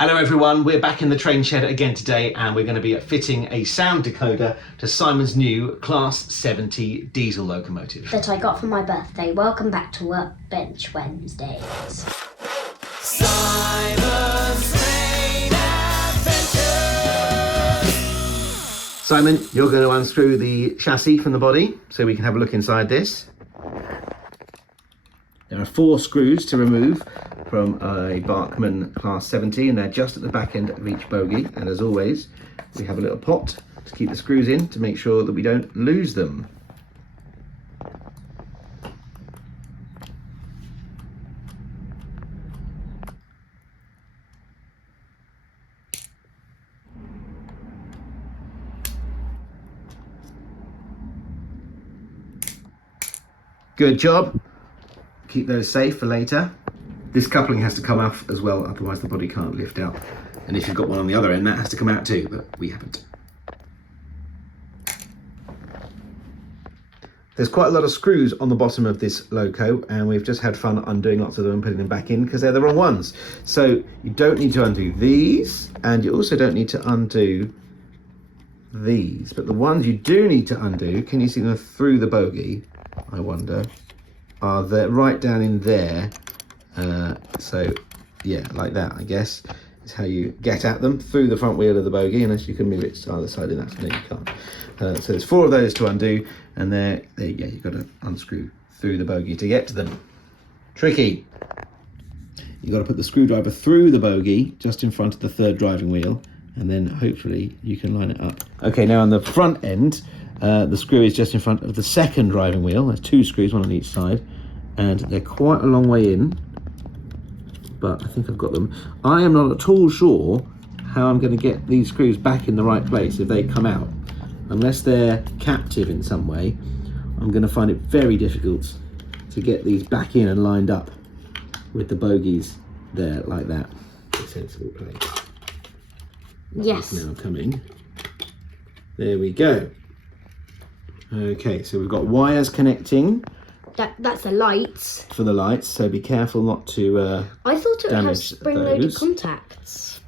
Hello everyone, we're back in the train shed again today and we're going to be fitting a sound decoder to Simon's new Class 70 diesel locomotive. That I got for my birthday. Welcome back to Workbench Wednesdays. Simon's Train Adventures! Simon, you're going to unscrew the chassis from the body so we can have a look inside this. There are 4 screws to remove from a Bachmann Class 70 and they're just at the back end of each bogie, and as always we have a little pot to keep the screws in to make sure that we don't lose them. Good job. Keep those safe for later. This coupling has to come off as well, otherwise the body can't lift out. And if you've got one on the other end, that has to come out too, but we haven't. There's quite a lot of screws on the bottom of this loco, and we've just had fun undoing lots of them and putting them back in because they're the wrong ones. So you don't need to undo these, and you also don't need to undo these. But the ones you do need to undo, can you see them through the bogie, I wonder, are right down in there. So yeah, like that I guess is how you get at them, through the front wheel of the bogie, unless you can move it to either side enough. No, you can't. So there's 4 of those to undo, and there you go, you've got to unscrew through the bogie to get to them. Tricky. You've got to put the screwdriver through the bogie just in front of the 3rd driving wheel, and then hopefully you can line it up. Okay, now on the front end, the screw is just in front of the 2nd driving wheel. There's 2 screws, one on each side, and they're quite a long way in, but I think I've got them. I am not at all sure how I'm going to get these screws back in the right place if they come out. Unless they're captive in some way, I'm going to find it very difficult to get these back in and lined up with the bogies there like that. A sensible place. Yes. It's now coming. There we go. Okay, so we've got wires connecting. That's the lights. For the lights, so be careful not to I thought it had spring-loaded contacts,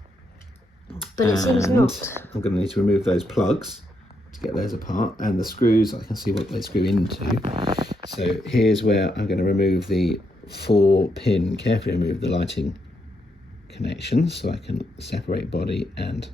but it seems not. I'm going to need to remove those plugs to get those apart, and the screws, I can see what they screw into. So here's where I'm going to remove the 4-pin, carefully remove the lighting connections so I can separate body and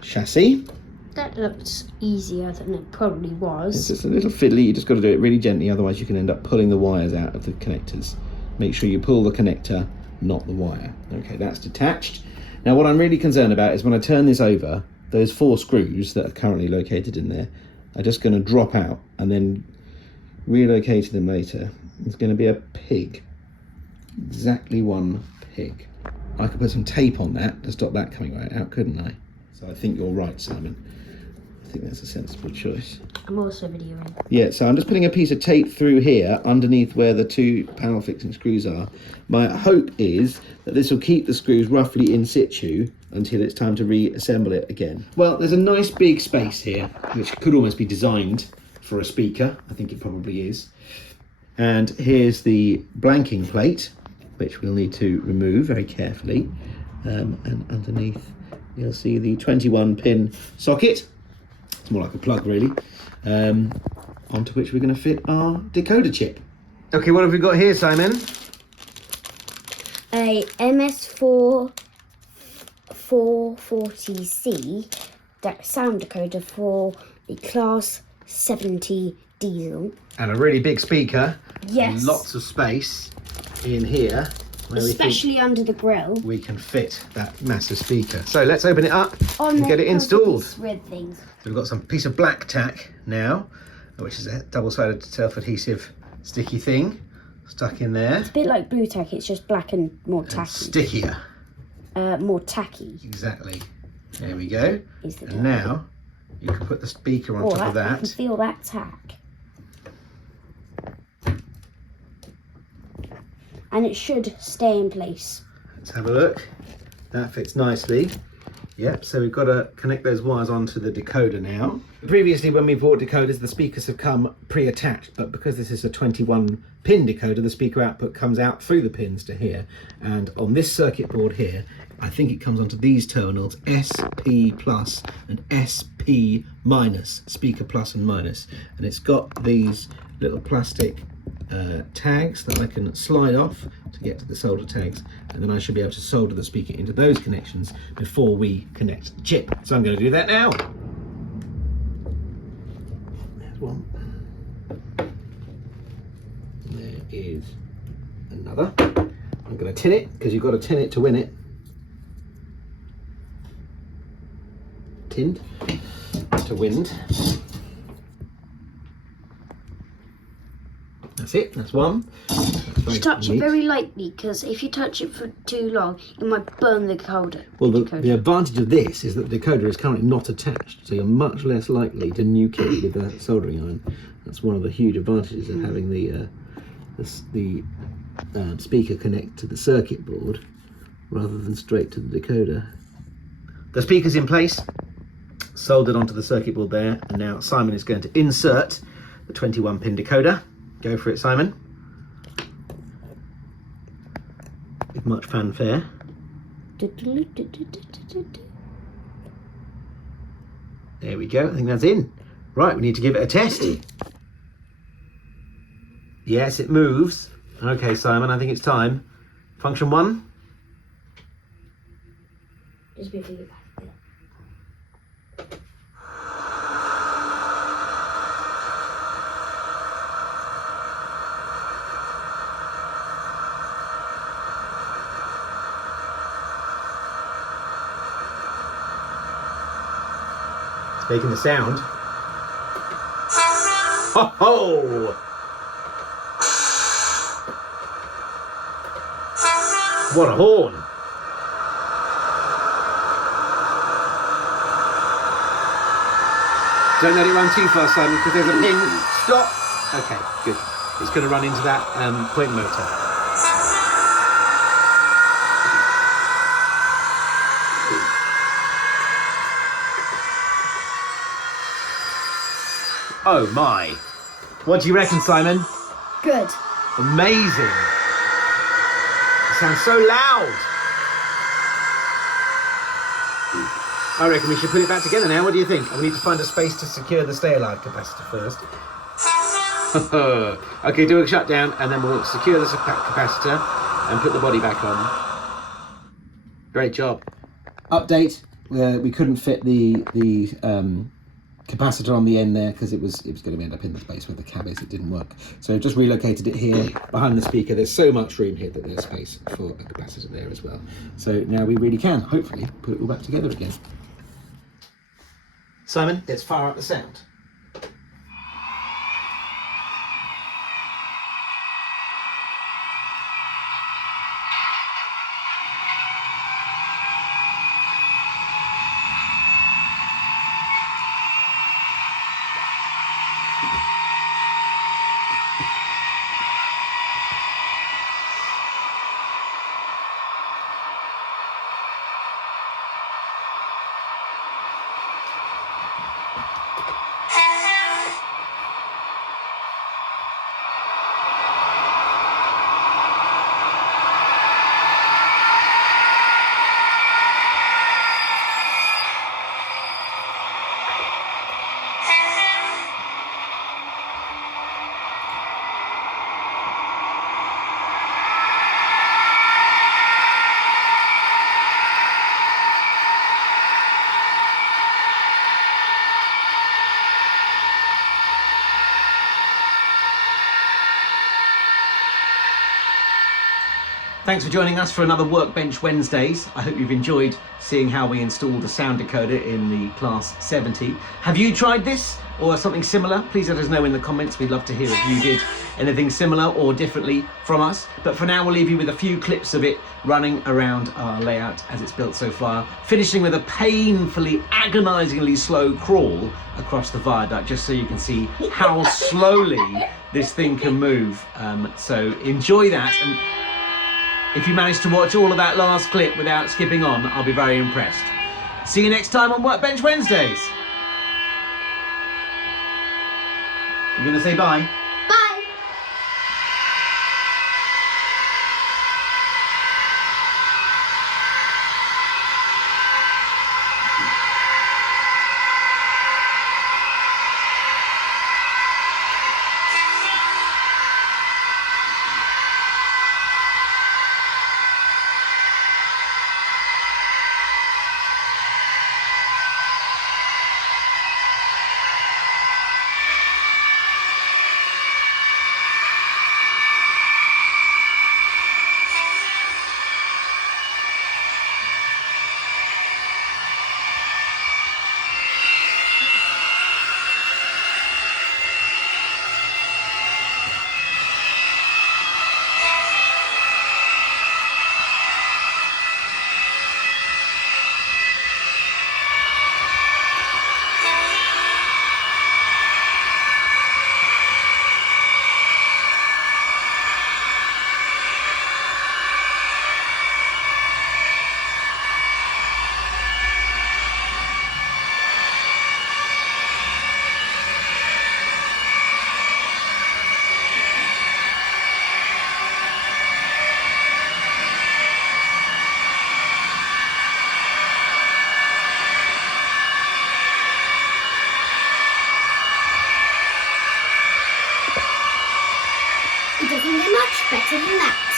chassis. That looks easier than it probably was. It's just a little fiddly, you just got to do it really gently, otherwise you can end up pulling the wires out of the connectors. Make sure you pull the connector, not the wire. Okay, that's detached. Now what I'm really concerned about is when I turn this over, those 4 screws that are currently located in there are just going to drop out, and then relocating them later, it's going to be a pig. Exactly 1 pig. I could put some tape on that to stop that coming right out, couldn't I? So I think you're right, Simon. I think that's a sensible choice. I'm also videoing. Yeah, so I'm just putting a piece of tape through here underneath where the 2 panel fixing screws are. My hope is that this will keep the screws roughly in situ until it's time to reassemble it again. Well, there's a nice big space here, which could almost be designed for a speaker. I think it probably is. And here's the blanking plate, which we'll need to remove very carefully. And underneath, you'll see the 21-pin socket. It's more like a plug really, onto which we're going to fit our decoder chip. Okay, what have we got here, Simon? A MS440C sound decoder for the Class 70 diesel. And a really big speaker. Yes. Lots of space in here. Especially under the grill. We can fit that massive speaker. So let's open it up and get it installed. Things. So we've got some piece of black tack now, which is a double-sided self-adhesive sticky thing stuck in there. It's a bit like blue tack, it's just black and more tacky. Stickier. More tacky. Exactly. There we go. And now you can put the speaker on top of that. I can feel that tack. And it should stay in place. Let's have a look. That fits nicely Yep, so we've got to connect those wires onto the decoder now. Previously, when we bought decoders, the speakers have come pre-attached, but because this is a 21 pin decoder, the speaker output comes out through the pins to here. And on this circuit board here, I think it comes onto these terminals, SP plus and SP minus, speaker plus and minus. And it's got these little plastic tags that I can slide off to get to the solder tags, and then I should be able to solder the speaker into those connections before we connect the chip. So I'm going to do that now. There's one. There is another. I'm going to tin it, because you've got to tin it to win it. Tinned to wind. That's it, that's one. Just touch it very lightly, because if you touch it for too long, it might burn the decoder. Well, the advantage of this is that the decoder is currently not attached, so you're much less likely to nuke it with a soldering iron. That's one of the huge advantages of having the speaker connect to the circuit board rather than straight to the decoder. The speaker's in place, soldered onto the circuit board there, and now Simon is going to insert the 21 pin decoder. Go for it, Simon. With much fanfare. There we go, I think that's in. Right, we need to give it a test. Yes, it moves. Okay, Simon, I think it's time. Function 1. Just before you back. Making the sound. Ho ho! What a horn! Don't let it run too fast, Simon, because there's a pin. Stop! Okay, good. It's going to run into that point motor. Oh my. What do you reckon, Simon? Good. Amazing. It sounds so loud. I reckon we should put it back together now. What do you think? We need to find a space to secure the stay alive capacitor first. Okay, do a shutdown and then we'll secure the capacitor and put the body back on. Great job. Update. We couldn't fit the capacitor on the end there because it was going to end up in the space where the cab is. It didn't work, so just relocated it here behind the speaker. There's so much room here that there's space for a capacitor there as well, so now we really can hopefully put it all back together again. Simon, let's fire up the sound. Thanks for joining us for another Workbench Wednesdays. I hope you've enjoyed seeing how we install the sound decoder in the Class 70. Have you tried this or something similar? Please let us know in the comments. We'd love to hear if you did anything similar or differently from us. But for now, we'll leave you with a few clips of it running around our layout as it's built so far, finishing with a painfully, agonisingly slow crawl across the viaduct, just so you can see how slowly this thing can move. So enjoy that. And if you manage to watch all of that last clip without skipping on, I'll be very impressed. See you next time on Workbench Wednesdays. You're going to say bye? Bye. It doesn't get much better than that.